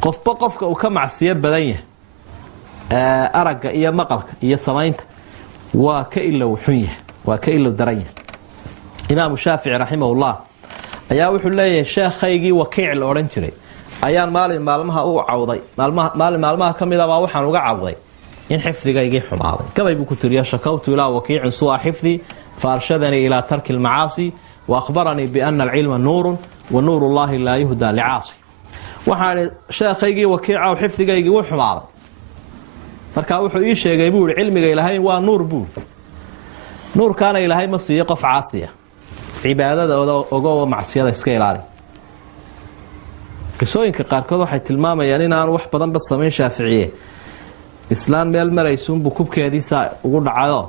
qofka uu ka macsiyo badan yahay aragga iyo maqalka iyo samaynta waa ka ilow xun yahay waa ka ilow daran yahay imaam shaafici rahimahullah ayaa wuxuu leeyahay sheekhaygii wakiic la oran jiray ayaan maalmaha u cawday maalmaha kamida baa waxaan uga cawday in xifdigaygii xumaaday gabay buu ku tiriyaa shakawtu ilaa wakiicin su'a xifdi فارشدني إلى ترك المعاصي وأخبرني بأن العلم نور ونور الله لا يهدى لعاصي وحال شيخيغي وكيعه وحفظيغي وحماده marka wuxuu ii sheegay buu cilmiga Ilaahay waa nuur buu nuur kaana Ilaahay ma siiyo qof caasiya cibaadada oo macsiyada iska ilaali qisooyinka qaarkood waxay tilmaamayaan in aan wax badan ba sameyn Shaaficiye islaan meel maraysuun buu kubkeediisa ugu dhacayo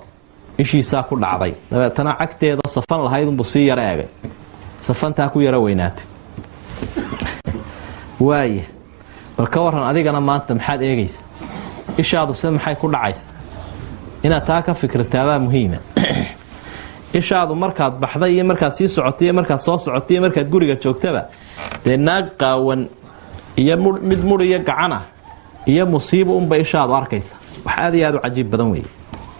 ishiisa ku dhacday dabeetana cagteeda safan lahayd uu sii yara eegay safanta ku yara weynaatay waaye balka waran adigana maanta maxaad eegaysaa ishaadu maxay ku dhacaysaa inaad taa ka fikirtaa muhiima ishaadu markaad baxday iyo markaad sii socotay iyo markaad soo socotay iyo markaad guriga joogtaba de naag qaawan iyo mid muriya gacana iyo musiibo unba ishaadu arkaysa wax aad iyo aad u cajiib badan weey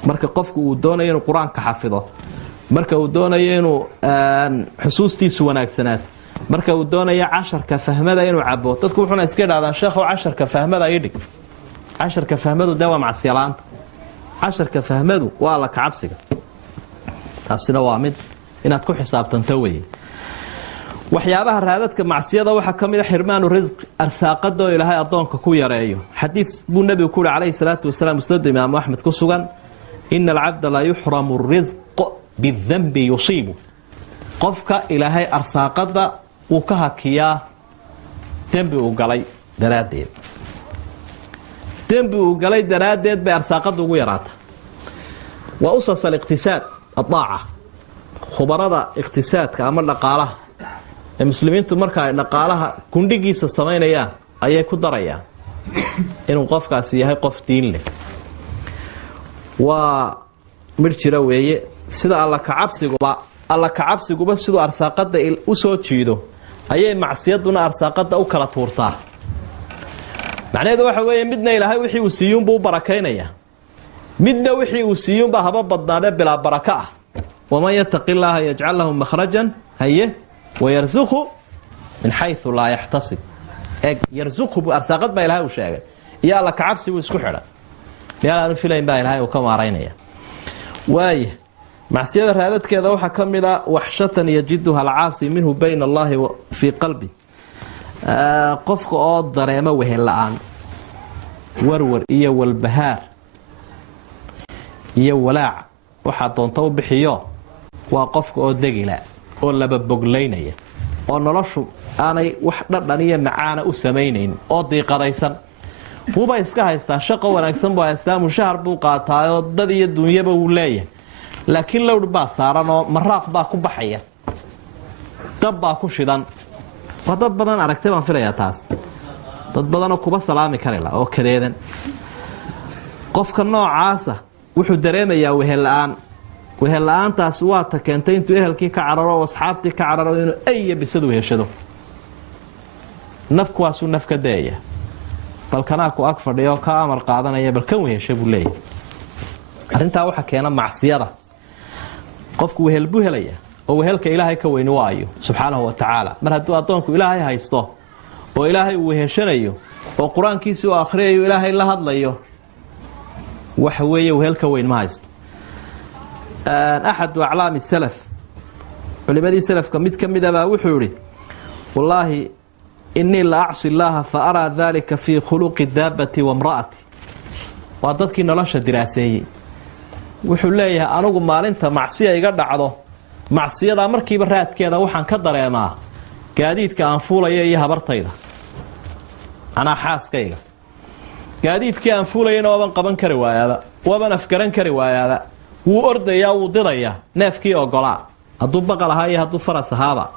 marka qofku uu doonayo inuu quraanka xafido marka uu doonayo inuu xusuustiisu wanaagsanaato marka uu doonayo casharka fahmada inuu cabo dadku wuxuu iska dhaadaan sheekhow casharka fahmada ay dhig casharka fahmadu dawa macsiyalaanta casharka fahmadu waa la kacabsiga taasina waa mid inaad ku xisaabtanto weey waxyaabaha raadadka macsiyada waxa kamid ah xirmaanu rizq arsaaqada Ilaahay adoonka ku yareeyo xadiis buu nabiga ku alayhi salaatu wasalaam musnad imaam ahmed ku sugan إن العبد لا يحرم الرزق بالذنب يصيبه قفك إلهي أرساقدا وكهكيا ذنب وقلي دراديد ذنب وقلي دراديد بأرساقدا ويرات وأسس الاقتصاد الطاعة خبراء اقتصاد كأمر نقالة المسلمين تمركا نقالها كندقيس السمين اياه أيه كدريا إنه قفك أسيها قف دين له ومرجرا weeye sida alla ka cabsiguba sidoo arsaaqada u soo jeedo ayay macsiyaduna arsaaqada u kala tuurtaa macnaheedu waxa weeye midna Ilaahay wixii uu siiyun buu barakeynaya midna wixii uu siiyun ba haba badnaade bila baraka ah waman yattaqillaha yaj'al lahu makhrajan hayya wayarzuqhu min haythu la yahtasib yarzuqhu arsaaqad ba Ilaahay u sheegay ya alla ka cabsigu isku xidha لا فيلين باي لهاي وكما رأينا واي معصية هذا كذا وحكمل وحشة يجدها العاصي منه بين الله في قلبي قفك أضر يموه الآن ورور إيا والبهار إيا ولاع وحطون طوب بحياه وقفك أدقلا ولا ببقلينية ونرشو أنا وحدرني معانا أسمينين أضي قريسا huba iska haystaa shaqo wanaagsan buu haystaa mushahar buu qaataayo dad iyo dunyaba uu leeyahay laakiin lowd baa saaran oo maraaq baa ku baxaya dab baa ku shidan dad badan aragtay baan filayaa taas dad badan oo kuba salaami karela oo kareedan qofka noocaasa wuxuu dareemayaa wehel la'aantaas waa ta keentay intuu ehelkii ka cararo oo asxaabtii ka cararo inuu ay bisadu heshado nafkuwaasu nafka deeya balkana ku ag fadhiyo ka amar qaadanaya balkan weesha buu leeyahay arinta waxa keena macsiyada qofku wehel buu helaya oo wehelka Ilaahay ka weyn waayo subhanahu wa ta'ala mar hadduu adoonku Ilaahay haysto oo Ilaahay uu heshanayo oo quraankiisa uu akhriyo Ilaahay la hadlayo waxa weeye wehelka weyn ma haysto ahad a'laam salaf culimadii salafka mid kamida baa wuxuu yiri wallahi إني لا أعصي الله فأرى ذلك في خلق الدابة وامرأتي وأضدك نلاش دراسي وحليها أنا قم مالنت معصية يقدر عضو معصية ذا مركي برات كذا وحن كدر يا ما قاديد كأنفولة يها برطيدة أنا حاس كيga قاديد كأنفولة ينوبن قبن كروايا هذا وبن أفكرن كروايا هذا وأرضيا وضريا نفكي وقلاء هدو بقى هاي هدو فرس هذا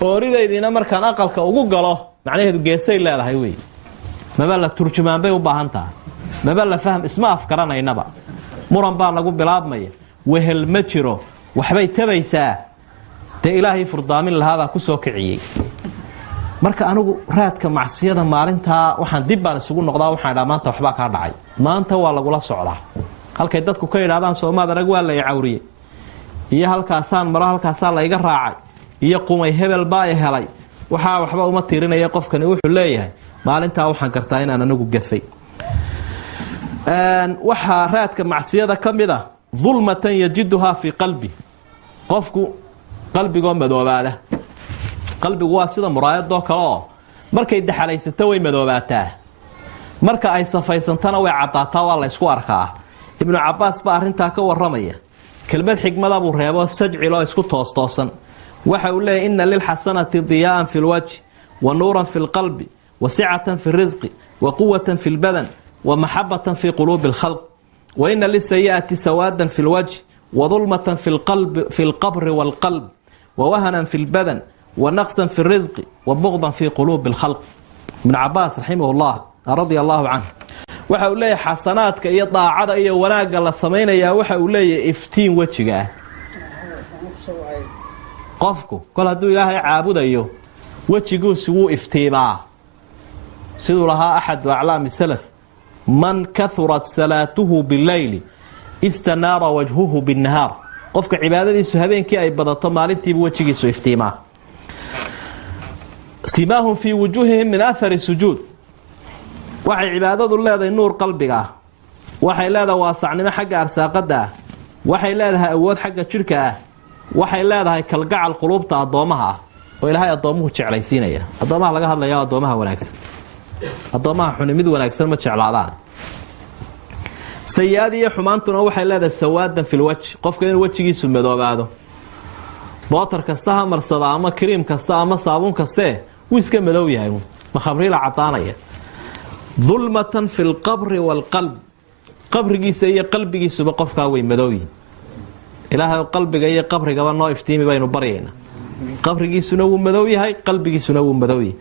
ooridaydina markaan aqalka ugu galo macnaheedu geesay leedahay weey maba la turjumaan bay u baahan tahay maba la faham isma afkaranaynaba muran baa lagu bilaabmaya wehel ma jiro waxbay tabaysaa te Ilaahay furdaamin lahaaba ku soo kiciyay marka anigu raadka macsiyada maalinta waxaan dib baan isugu noqdaa waxaan idhaa maanta waxbaa kaa dhacay maanta waa lagula socdaa halkay dadku ka yidhaahdaan Soomaad arag waa la cawriyay iyo halkaasaan maro halkaasaa la iga raacay iyo qumay hebel baa ay helay waxba uma tiirinaya qofkani wuxuu leeyahay maalinta waxaan gartaa inaan anigu gafay waxa raadka macsiyada kamida dhulmatan yajiduha fi qalbi qofku qalbigo madoobaada qalbigu waa sida muraayadoo kale oo markay daxalaysato way madoobaataa marka ay safaysantana way cadaataa waa la isku arkaa ibnu Cabbaas ba arinta ka waramaya kelmad xigmada buu reebo sajci loo isku toostoosan waxa uu leeyahay inna lil hasanati diyaan fil wajh wa nuuran fil qalbi wa si'atan fil rizqi wa quwwatan fil badan wa mahabbatan fi qulubil khalq wa inna lis sayyi'ati sawadan fil wajh wa dhulmatan fil qabri wal qalb wa wahanan fil badan ونقصا في الرزق وبغضا في قلوب الخلق ابن عباس رحمه الله رضي الله عنه waxa uu leeyahay xasanaadka iyo daacada iyo wanaaga la sameeynaya waxa uu leeyahay iftiin wajiga qofku kol haduu ilaahay caabudayo wajigiisu wuu iftiimaa sidoo laha ahad a'laam salaf man kathurat salatuhu bil-layl istanara wajhuhu bin-nahar qofka cibaadadiisu habeenkii ay badato maalintii wajigiisu iftiimaa سماهم في وجوههم من أثر السجود وحي عبادة الله ذي نور قلبك وحي الله ذا واسعنما حق أرساقده وحي الله ذا أود حق شركه وحي الله ذا كالقع القلوب تأضومها وإلى هاي أضومه تشعليسين إياه أضومها لقى هذا يا أضومها ونكسر أضومها حنميد ونكسر ما تشعلادان سيادي حمانتنا وحي الله ذا سوادا في الوجه قف كين وجه يسمى مدو بعده بوتر كستا مرصدا أما كريم كستا أما صابون كسته ويسكا مدو ياهي مخبري لعطانية ظلمة في القبر والقلب قبر جيسا هي قلب جيسا بقفكا وين مدوي إلهي قلب جي قبر قبل نو افتيمي بينو برينا قبر جيسا نو مدوي هاي قلب جيسا نو مدوي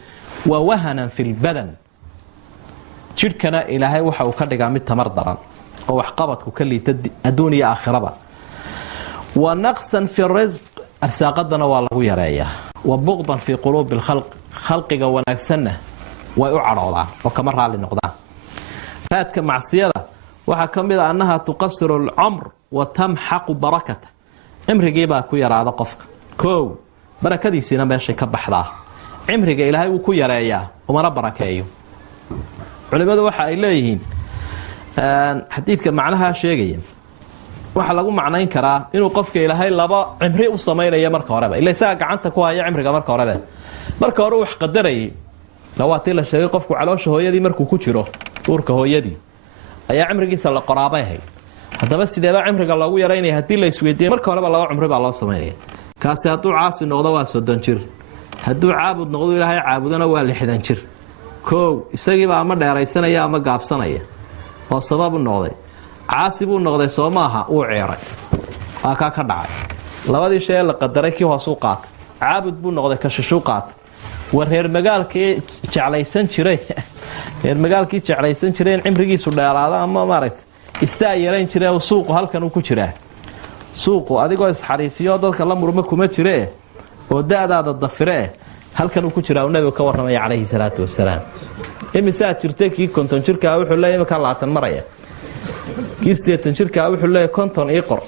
ووهنا في البدن شركنا إلهي وحا وكردقا متمردرا أو حقبتك كلي الدنيا آخرة ونقصا في الرزق أرساقدنا والله يرايا وبغضا في قلوب الخلق خلقك ونكسنه ويعرضا وكمر على النقدان فاتك معصية وحكم إذا أنها تقصر العمر وتمحق بركته عمر جيبا كو يرى هذا قفك كو بركة دي سينا باشي كبحضا عمر جي إلهي وكو يرايا ومرا بركايو علماء وحا إليهين حديثك معناها شيئين waxa lagu macnayn karaa inuu qofka ilaahay laba cimri u sameeyo marka horeba ilaa saa gacanta ku haya cimriga marka hore wax qadarayay lawaati la sheegay qofku caloosha hooyadii markuu ku jiro uurka hooyadii ayaa cimrigiisa la qoraabayhay hadaba sideeba cimriga loogu yareynay hadii la isweydiiyo marka horeba laba cimri baa loo sameeyay kaasi haduu caasi noqdo waa 30 jir haduu caabud noqdo ilaahay caabudana waa 60 jir koow isagii baa ama dheeraysanaya ama gaabsanaya oo sabab u noqday عاصب النقد سوماها وعيرة هكا كدعي لبدي شيء لقدره كي هو سوقات عابد بو نقد كششوقات ورهير مقال كي جعليسن جري هير مقال كي جعليسن جرين عمريgiisu dheeraada ama maaragt istaayireen jiray oo suuq halkan uu ku jiraa suuq adigoo isxariifiyo dadka la murma kuma jiree oo daadaada dafiree halkan uu ku jiraa nabiga ka waramay calayhi salaatu wasalaam imisa jirtay kii konton jirka wuxuu leeyahay ka laatan maraya kiisteetan jirka wuxuu leeyahay konton ii qor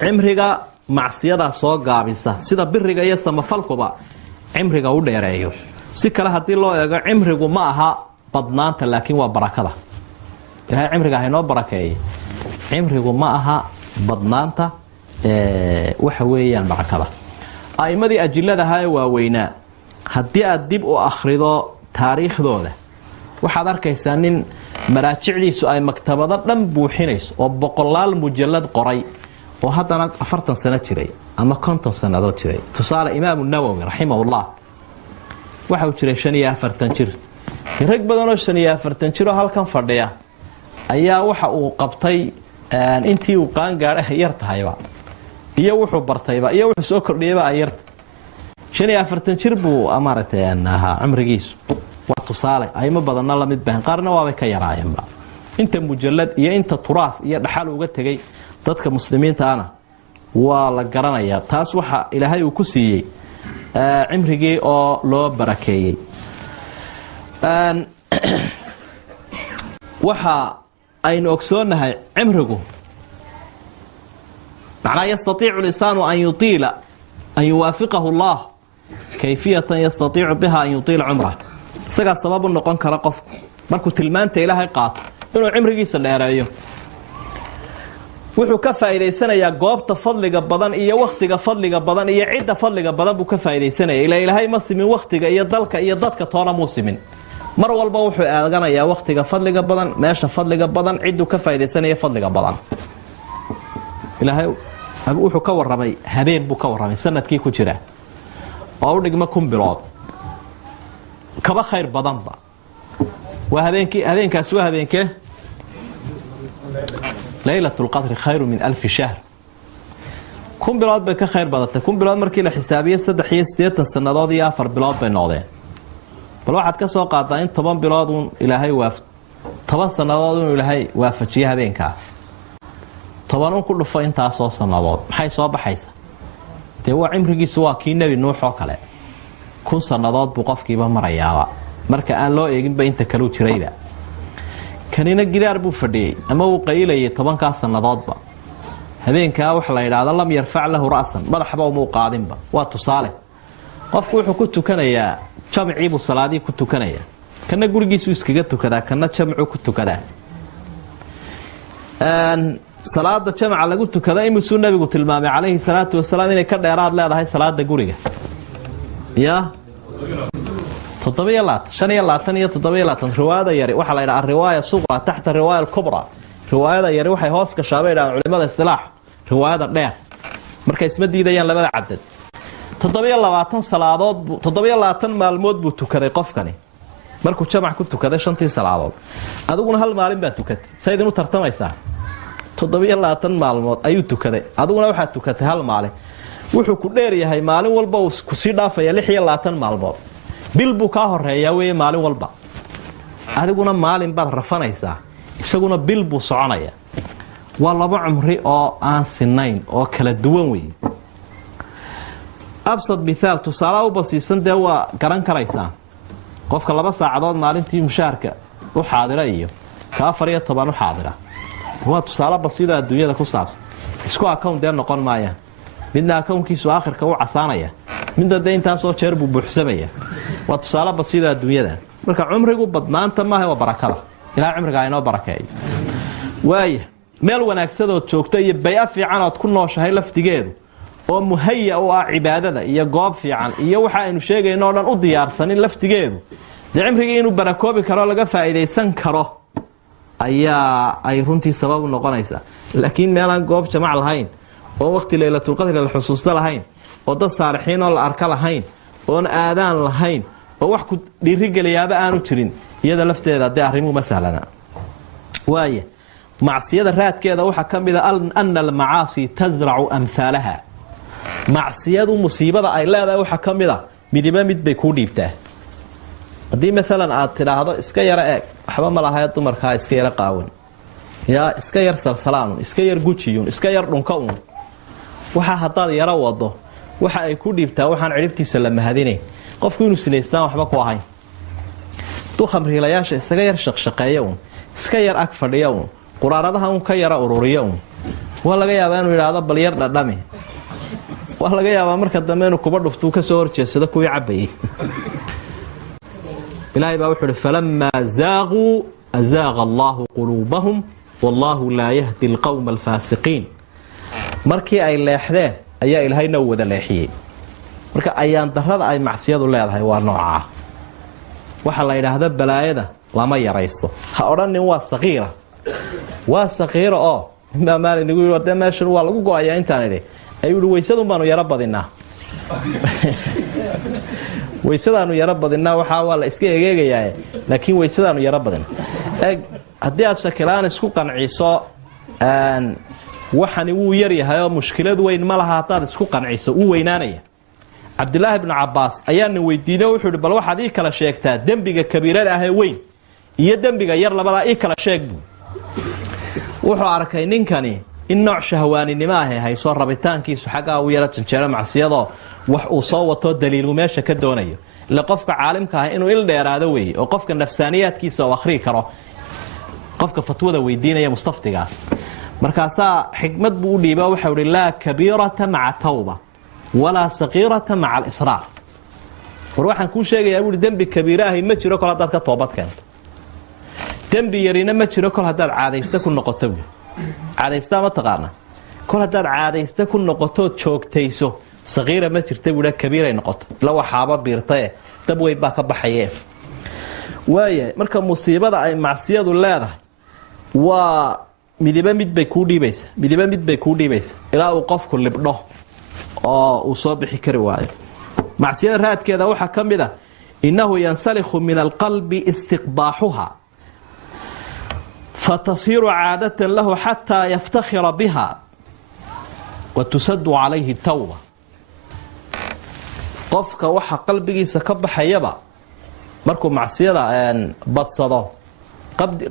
cimriga macsiyada soo gaabisa sida biriga iyo samafalkuba cimriga u dheereeyo si kale hadii loo eego cimrigu ma aha badnaanta laakiin waa barakada ilaahay cimriga hayno barakeeyay cimrigu ma aha badnaanta waxa weeyaan barakada aymadii ajilada hay waaweynaa hadii aad dib u akhrido taariikhdooda waxaad arkaysaa nin maraajicdiisu ay maktabada dhan buuxinayso oo boqolaal mujallad qoray oo haddana 40 sano jiray ama 50 sanadood jiray tusaale imaam an-nawawi rahimahullah waxa uu jiray 45 jir rag badan oo 45 jir oo halkan fadhiya ayaa waxa uu qabtay intii uu qaan gaaray yar tahayba iyo wuxuu bartayba iyo wuxuu soo kordhiyayba yar 45 jir buu amaratay anaha umrigiisu وتصالح أي ما بدنا الله متبهن قارنا وابك يراعيهم بقى أنت مجلد يا أنت تراث يا دحال وقت جاي تذكر مسلمين تانا والله قرنا يا تاسوح إلى هاي وكسي cimrigii oo loo barakeeyey waxa aynu ogsoonahay cimrigu macnaa yastatiicu lisaanu an yutiila an yuwaafiqahu allah kayfiyatan yastatiicu biha an yutiila cumrah isagaa sabab u noqon kara qofku markuu tilmaanta ilaahay qaato inuu cimrigiisa dheereeyo wuxuu ka faa'iideysanayaa goobta fadliga badan iyo waqtiga fadliga badan iyo cidda fadliga badan buu ka faa'iideysanaya ilaahay ma simin waqtiga iyo dalka iyo dadka toona muu simin mar walba wuxuu eeganayaa waqtiga fadliga badan meesha fadliga badan cidduu ka faa'iideysanaya fadliga badan ilaahay wuxuu ka warramay habeen buu ka warramay sanadkii ku jira oo u dhigma 1000 bilood kaba khayr badanba waa habeenkaas waa habeenkee ليلة القدر خير من 1000 شهر كم بلاد بك خير بدته كم بلاد markii la xisaabiyo 3 sanadood iyo 4 bilood bay noqdeen bal waxaad ka soo qaadaa in 10 bilood uu ilaahay 10 sanadood uu ilaahay waafajiyo habeenka 10 ku dhufo intaas oo sanadood maxay soo baxaysa tii waa cimrigiisu waa kii nabi nuux oo kale 1000 sanadood buu qofkiiba marayaa marka aan loo eegin ba inta kale u jirayba kanina gidaar buu fadhiyay ama uu qaylayay 10 sanadoodba habeenka wax la yiraahdo lam yarfac lahu ra'san madaxba uu qaadinba waa tusaale qofku wuxuu ku tukanayaa jamci buu salaadii ku tukanayaa kana gurigiisu iskaga tukadaa kana jamcu ku tukadaa salaada jamca lagu tukada imuu nabigu tilmaamay calayhi salaatu wasalaam inay ka dheeraad leedahay salaada guriga ya رواية يري وحا لا الرواية الصغرى تحت الرواية الكبرى رواية يري waxay hoos ka shaabay culimada istilaax riwaayada dheer markay isma diidayaan labada cadad 720 salaadood 720 maalmood buu tukaday qofkani markuu jamac ku tukaday 5 salaadood adiguna hal maalin baa tukatay sayidinu tartamaysaa 720 maalmood ayuu tukaday adiguna waxa tukatay hal maalin wuxuu ku dheer yahay maalin walba uu ku sii dhaafaya 26 maalmood bil buu ka horeeyaa way maalin walba adiguna maalin baad rafanaysaa isaguna bil buu soconaya waa laba cumri oo aan sinayn oo kala duwan weey absad mithaal tusaale u basiisan de waa garan karaysaa qofka 2 saacadood maalintii mushaarka u xaadira iyo ka 14 u xaadira waa tusaale basiida adduunyada ku saabsan isku account de noqon maayaan midna accountkiisu aakhirka uu casaanaya midda deynta soo jeer buu buuxsamaya waa tusaale basiida adduunyada marka cumrigu badnaanta ma waa barakada ilaa cumriga ay noo barakeeyo waay meel wanaagsadoo joogta iyo bay fiican oo ku nooshahay laftigeedu oo muhayya oo ah cibaadada iyo goob fiican iyo waxa aynu sheegayno oo dhan u diyaarsanin laftigeedu cumriga inuu barakoobi karo laga faa'iideysan karo ayaa ay runtii sabab u noqonaysa laakiin meelan goob jamac lahayn oo waqti laylatul qadr la xusuusta lahayn oo dad saarixiin oo la arka lahayn oo aadaan lahayn oo wax ku dhiiri galiyaaba aanu jirin iyada lafteeda de arrimo masalana waaye macsiyada raadkeeda waxa kamida an al maasi tazra'u amthalaha macsiyadu musiibada ay leedahay waxa kamida midiba mid bay ku dhiibtaa hadii midalan aad tiraahdo iska yara eeg waxba ma lahayd dumarka iska yara qaawan ya iska yar salsalaan iska yar gujiyun iska yar dhunka waxa hadaad yara wado waxa ay ku dhiibtaa waxaan ciribtiisa la mahadinay qofku inuu sileystaan waxba ku ahayn tu khamriilayaasha isaga yar shaqshaqeeyo iska yar ag fadhiyo quraaradaha ka yara ururiyo waa laga yaabaa inuu yiraahdo bal yar dhadhami waa laga yaabaa marka dambe inuu kuba dhufto ka soo horjeesado kuwii cabayay ilaahay baa wuxuu falamma zaaqu azaaqa Allahu qulubahum wallahu la yahdi alqawma alfasiqin markii ay leexdeen ayaa ilaahayna wada leexiyay marka ayaan darada ay macsiyadu leedahay waa nooca waxa la yiraahdo balaayada lama yaraysto ha oranin waa saqiira oo ma maalin ugu wada meeshan waa lagu go'ayaa intaan idhi ayuu weysadu baanu yara badinaa weysadaanu yara badinaa waxa waa la iska egeegayaa laakiin weysadaanu yara badin hadii aad shakilaan isku qanciso waxani wuu yar yahay oo mushkilad weyn ma laha hadaad isku qanciso uu weynaanaya Abdullah ibn Abbas ayaana weydiinay wuxuu bal waxaad ii kala sheegtaa dambiga kabiirada ah ee weyn iyo dambiga yar labada ii kala sheeg wuxuu arkay ninkani in nooc shahwaaninimo ah hayso rabitaankiisu xagga uu yara janjeero macsiyadoo wax uu soo wato daliilu meesha ka doonayo ila qofka caalimka ah inuu il dheeraado weeye oo qofka nafsaaniyaadkiisa oo akhri karo qofka fatwada weydiinaya mustaftiga markaasaa xikmad buu u dhiibaa waxa uu laa kabiirata maca tawba walaa saqiirata maca al-israar war waxaan kuu sheegayaa buu dembi kabiira ah ma jiro kol hadaad ka toobad keento dembi yarina ma jiro kol hadaad caadaysta ku noqoto caadaysta ma taqaana kol hadaad caadaysta ku noqoto joogtayso saqiira ma jirta buu kabiira ay noqoto la waxaaba biirtay dab way baa ka baxayeen waaya marka musiibada ay macsiyadu leedahay waa midiba mid bay ku dhiibaysa ilaa uu qofku libdho oo uu soo bixi kari waayo macsiyada raadkeeda waxa kamida innahu yansalikhu min alqalbi istiqbaahuha fatasiru caadatan lahu xataa yaftakhira biha watusadu calayhi tawba qofka waxa qalbigiisa ka baxayaba markuu macsiyada badsado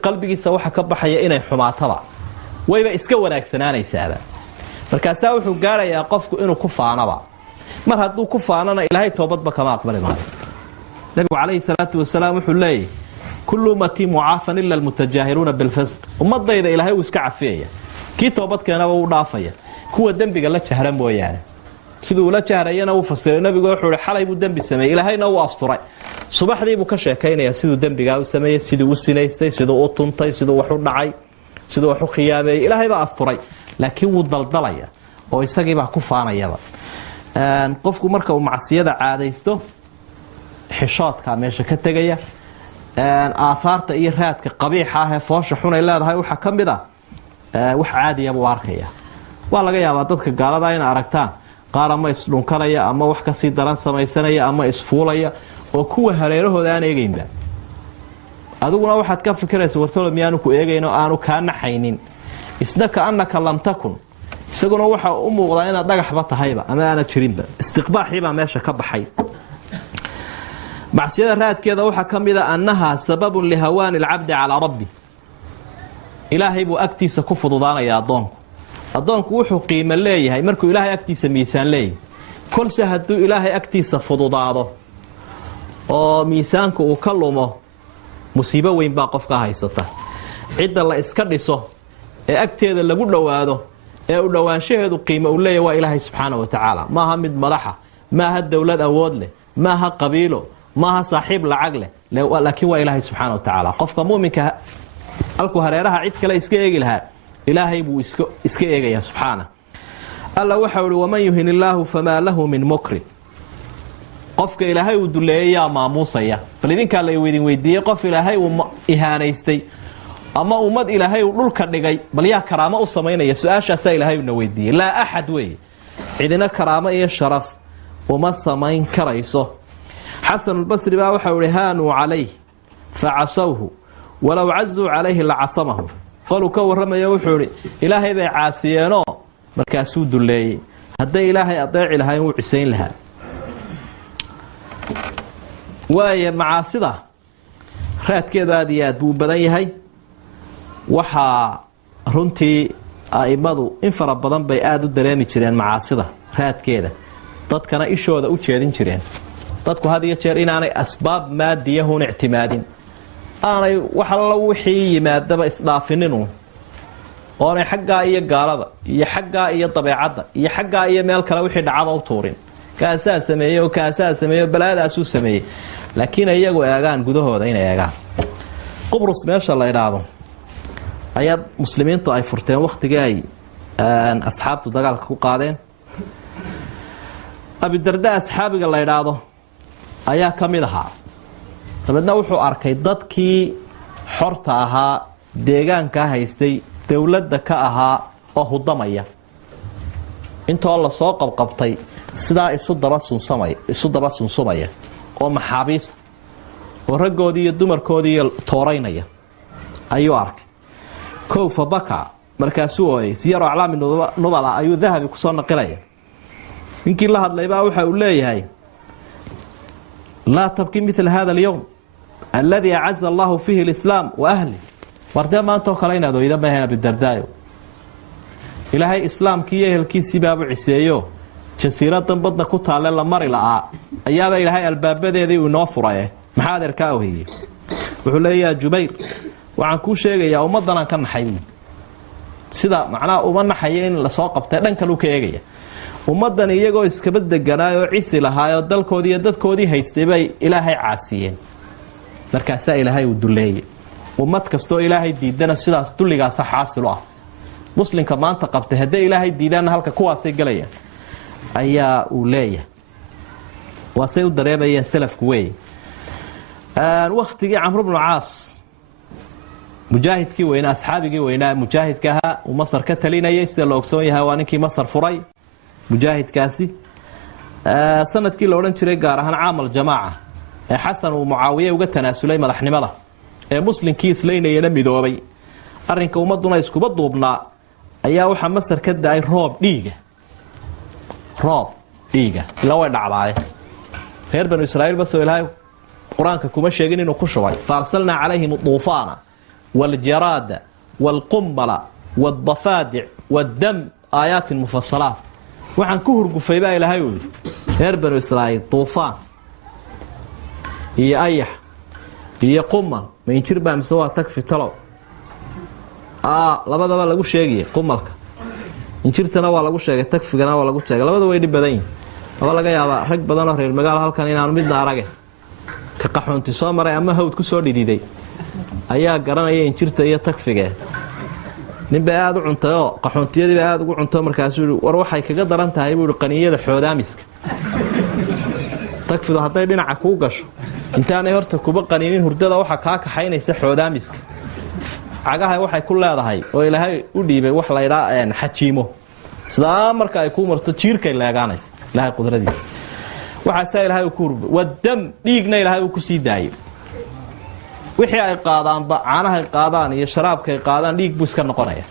qalbigiisa waxa ka baxaya inay xumaataba wayba iska wanaagsanaanaysaaba markaasaa wuxuu gaarayaa qofku inuu ku faanaba mar hadduu ku faanana ilaahay toobadba kama aqbali maayo nabigu calayhi salaatu wasalaam wuxuu leeyahy kullu ummati mucaafan ila almutajaahiruuna bilfisq ummadayda ilaahay uu iska cafiyaya kii toobadkeenaba uu dhaafaya kuwa dembiga la jahra mooyaane siduu la jahrayana uu fasiray nabigu wuxuu xalay buu dembi sameeyay ilaahayna uu asturay subaxdii buu ka sheekaynaya siduu dembiga u sameeyay siduu u sinaystay siduu u tuntay siduu wax u dhacay siduu wax u khiyaameeyay ilaahay baa asturay laakiin wuu daldalaya oo isagii baa ku faanayaba qofku marka uu macsiyada caadaysto xishoodka meesha ka tagaya aafaarta iyo raadka qabiixa ah ee foosha xun ay leedahay waxa kamid ah wax caadi ah buu arkaya waa laga yaabaa dadka gaalada in aragtaan qaar ama isdhunkanaya ama wax ka sii daran samaysanaya ama isfuulaya oo kuwa hareerahooda aan eegaynba adiguna waxaad ka fikiraysa wartolo miyaanu ku eegayn oo aanu kaa naxaynin isna ka annaka lam takun isaguna waxa u muuqdaa inaad dhagaxba tahayba ama aanad jirinba istiqbaaxii baa meesha ka baxay macsiyada raadkeeda waxa kamid ah annaha sababun lihawaani alcabdi calaa rabbi ilaahay buu agtiisa ku fududaanaya addoonku wuxuu qiimo leeyahay markuu ilaahay agtiisa miisaan leeyahay kolse hadduu ilaahay agtiisa fududaado oo miisaanku uu ka lumo musiibo weyn baa qofka haysata cidda la iska dhiso ee agteeda lagu dhowaado ee u dhowaanshaheedu qiimo u leeyahay waa ilaahay subxaana wa tacaala maaha mid madaxa maaha dowlad awood leh maaha qabiilo maaha saaxiib lacag leh laakiin waa ilaahay subxaana wa tacaala qofka muuminka halkuu hareeraha cid kale iska eegi lahaa ilaahay buu iska eegayaa subxaana alla waxa uhi waman yuhin illaahu famaa lahu min mukrim qofka ilaahay uu duleeyay yaa maamuusaya bal idinkaa la idin weydiiyey qof ilaahay uu ihaanaystay ama ummad ilaahay uu dhulka dhigay bal yaa karaamo u samaynaya su-aashaasaa ilaahay una weydiiyey laa axad weeye cidina karaamo iyo sharaf uma samayn karayso xasanulbasri baa waxau ihi haanuu calayh facasawhu walow cazuu calayhi lacasamahu qoluu ka warramayo wuxuu idhi ilaahay bay caasiyeenoo markaasuu duleeyey hadday ilaahay adeeci lahayn wuu cisayn lahaa waaye macaasida raadkeedu aad iyo aad buu badan yahay waxaa runtii a'immadu in fara badan bay aada u dareemi jireen macaasida raadkeeda dadkana ishooda u jeedin jireen dadku had iyo jeer inaanay asbaab maadiyahun ictimaadin aanay wax alla wixii yimaadaba isdhaafinin oonay xaggaa iyo gaalada iyo xaggaa iyo dabeecadda iyo xaggaa iyo meel kale wixii dhacaba u tuurin kaasaa sameeyey oo kaasaa sameeyey oo balaadaasuu sameeyey laakiin iyagu eegaan gudahooda inay eegaan qubrus meesha la idhaahdo ayaa muslimiintu ay furteen wakhtigii ay asxaabtu dagaalka ku qaadeen abidarda asxaabiga la idhaahdo ayaa ka mid ahaa dabeedna wuxuu arkay dadkii xorta ahaa deegaanka haystay dowladda ka ahaa oo hudamaya intoo lasoo qabqabtay sidaa isu daba sunsumaya oo maxaabiisa oo raggoodii iyo dumarkoodii tooraynaya ayuu arkay kow fabaka markaasuu ooyay siyaro aclaami nubala ayuu dahabi kusoo naqilaya ninkii la hadlaybaa waxa uu leeyahay laa tabki mila hada alyowm alladii acaza allahu fiihi alislaam wa ahli wardee maantaoo kale inaad oyda maahayn abidardaayo ilaahay islaamkii ehelkiisii baabu ciseeyo jasiiradan badna ku taale la mari laa ayaaba ilaahay albaabadeedii uu noo furay maxaa adeerkaa weeyay wuxuu leeyahay Jubayr waxaan ku sheegayaa ummadan aan ka naxay sida macnaa uma naxay in la soo qabtay dhanka loo ka eegaya ummadan iyagoo iska baddeganaayo cisi lahaayo dalkoodii iyo dadkoodii haystay bay ilaahay caasiyeen markaas ilaahay uu duleeyay ummad kasto ilaahay diidana sidaas duligaas xaasil ah muslimka maanta qabtay haddii ilaahay diidana halka kuwaasay galayaan ayaa uu leeyahay waasay u dareemayeen salafku weey waqtigii Amr ibn Aas mujaahidkii weyna asxaabigii weyna mujaahidka uu Masar ka talinayay sida loo ogsoon yahay waa ninkii Masar furay mujaahidkaasi sanadkii la oran jiray gaar ahaan caamal jamaa ee Xasan uu Muawiya uga tanaasulay madaxnimada ee muslimkii islaynayna midoobay arrinka ummaduna isku duubnaa ayaa waxa Masar ka daay roob dhiiga ila way dhacday reer banu Israa'iil bas ilaahay quraanka kuma sheegin inuu ku shubay farsalna calayhim tuufaana wal jarada wal qumbala wad dafadi' wad dam ayat mufassalat waxaan ku hurgufay baa ilaahay uu reer banu Israa'iil tuufaan iyo ayax iyo qumal ma injir baa mise waa tagfi talo labadaba lagu sheegay qumalka injirtana waa lagu sheegay tagfigana waa lagu sheegay labada way dhib badan yihiin wala laga yaabaa rag badan oo reer magaalo halkan inaan midna aragay ka qaxoonti soo maray ama hawd ku soo dhididay ayaa garanaya injirta iyo tagfiga nin baa aad u cuntay oo qaxoontiyadii baa aad ugu cunto markaas uu war waxay kaga daran tahay buu qaniyada xoodaamiska tagfidu haday dhinaca ku gasho intaanay horta kuba qaniinin hurdada waxa ka kaxaynaysa xoodaamiska cagaha waxay ku leedahay oo ilaahay u dhiibay wax la yiraahdo xajiimo sida marka ay ku marto jiirkay leegaanays ilaahay qudradiisa waxa ilaahay ku rub wadam dhiigna ilaahay ku sii daayo wixii ay qaadaan caanaha ay qaadaan iyo sharaabka ay qaadaan dhiig buu iska noqonaya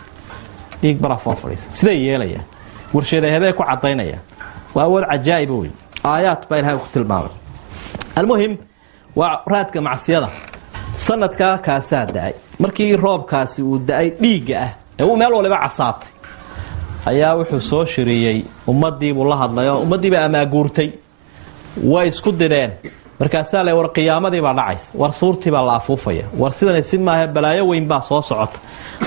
dhiig barafo fariis sida yeelaya warshadeeyada ku cadeynaya waa war ajaayib weey aayaad baa ilaahay ku tilmaamay almuhim waa raadka macsiyada sanadka kaasaa daay markii roobkaasi uu daay dhiiga ah ee uu meel waliba casaatay ayaa wuxuu soo shiriyay ummadii buu la hadlayo ummadii baa ama guurtay way isku direen markaas la war qiyaamadii baa dhacays war suurtii baa la afuufaya war sidan si maaha balaayo weyn baa soo socota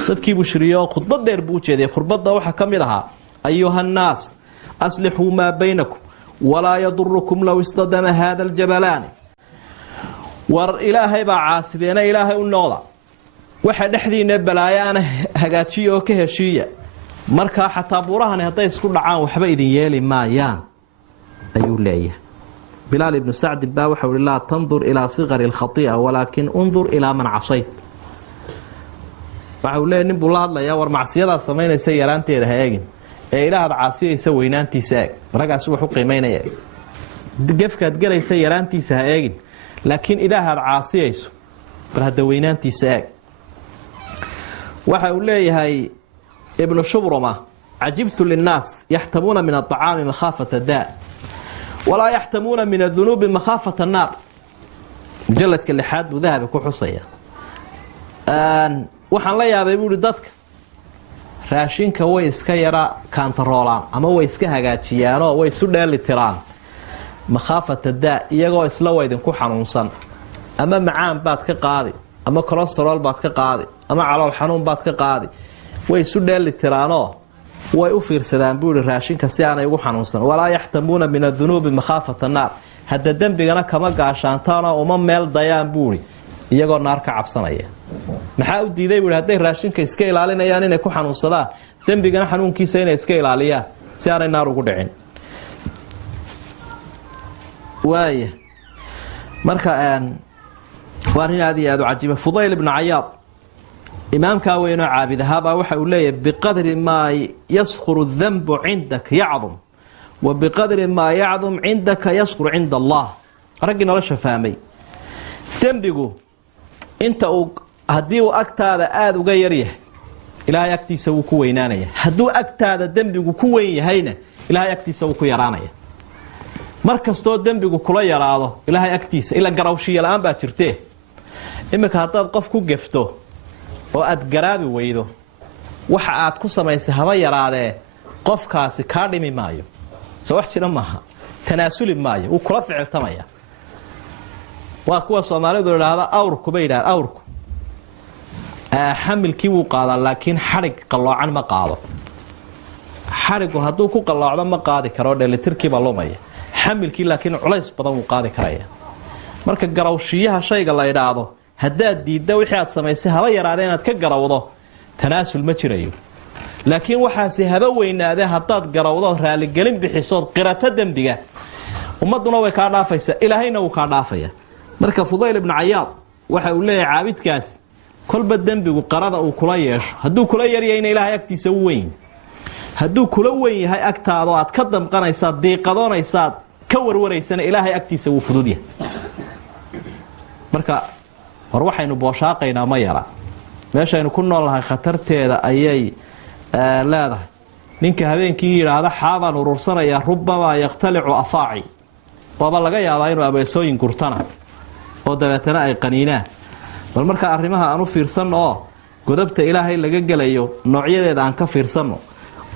dadkii buu shiriyo khudbad dheer buu jeeday khudbadda waxa kamid ahaa ayuha naas aslihu ma baynakum wala yadurrukum law istadama hada aljabalan war ilaahay baa caasideena ilaahay u noqda waxa dhaxdiina balaayaana hagaajiyo ka heshiiya marka xataa buurahan haday isku dhacaan waxba idin yeeli maayaan ayuu leeyahay بلال بن سعد با وحول الله تنظر إلى صغر الخطيئة ولكن انظر إلى من عصيت وحول الله نبو الله الله يا ور معصية سمين سيران تيده هاجن إله العاصية يسوينان تيساق رجع سوى حقي مين يا جفك تجري سيران تيساقين لكن إله العاصية يسو برهدوينان تيساق وحول الله هاي ابن شبرمة عجبت للناس يحتمون من الطعام مخافة الداء ولا يحتمون من الذنوب مخافة النار مجلد كاللحاد وذهب كحصية وحن لا يابا يقول دادك راشينك ويسكا يرى كانترولان أما ويسكا هاقاتيانو ويسودا للتران مخافة الداء إياقو إسلوى إذن كو حنونسان أما معان باتك قاضي أما كوليسترول باتك قاضي أما على الحنون باتك قاضي ويسودا للترانو ويؤفر سدان بوري راشينك سيانا يقو حنونسان ولا يحتمون من الذنوب مخافة النار هذا دنبغنا كما قاشانتانا وما ميل ديان بوري iyagoo naar ka cabsanaya maxaa u diiday buu haday raashinka iska ilaalinayaan inay ku xanuunsadaan dambigana xanuunkiisa inay iska ilaaliyaan si aanay naar ugu dhicin waaya marka waarin aad u cajiba Fudayl ibn Ayyad imaamka weeyno caabidaha baa waxa uu leeyahay biqadri ma yaskhuru adh-dhanbu 'indaka ya'zum wa biqadri ma ya'zum 'indaka yaskhuru 'inda Allah ragina la shafaamay dambigu inta uu hadii uu agtaada aad uga yar yahay ilaahay agtiisa uu ku weynaanaya haduu agtaada dambigu ku weyn yahayna ilaahay agtiisa uu ku yaraanaya markastoo dambigu kula yaraado ilaahay agtiisa ila garawshiya la'aan baa jirtee imika hadaad qof ku gefto oo aad garaabi weydo waxa aad ku samaysay haba yaraadee qofkaasi kaa dhimi maayo soo wax jira maaha tanaasuli maayo uu kula ficiltamaya waa kuwa Soomaalidu yiraahdo awrku bay yiraahdo awrku xamilkii wuu qaadaa laakiin xarig qaloocan ma qaado xarigu hadduu ku qaloocdo ma qaadi karo dheelitirkii baa lumaya xamilkii laakiin culays badan uu qaadi karaya marka garawshiyaha shayga la yiraahdo haddaad diidda wixii aad samaysay haba yaraadee inaad ka garawdo tanaasul ma jirayo laakiin waxaasi haba weynaadee haddaad garawdo raali gelin bixisood qirato dambiga ummaduna way ka dhaafaysaa ilaahayna uu ka dhaafaya marka Fudayl ibn Ayyad waxa uu leeyahay caabidkaas kolba dambigu qarada uu kula yeesho hadduu kula yaryahay ilaahay agtiisa u weyn hadduu kula weyn yahay agtaado aad ka damqanaysaa deeqadoonaysaa ka warwareysana ilaahay agtiisa uu fudud yahay marka war waxaynu booshaaqaynaa ma yara meeshaynu ku noolahay khatarteeda ayay leedahay ninka habeenkii yiraahdo xaaban urursanaya rubbama yaqtalicu afaaci waba laga yaabaa inuu abeesooyin gurtana oo dabeetana ay qaniinaan bal marka arrimaha aanu fiirsan oo godobta ilaahay laga galayo noocyadeeda aan ka fiirsano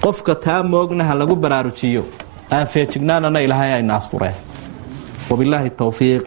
qofka taa moognaha lagu baraarujiyo aan feejignaanana ilaahay ay naastureen wabillahi tawfiiq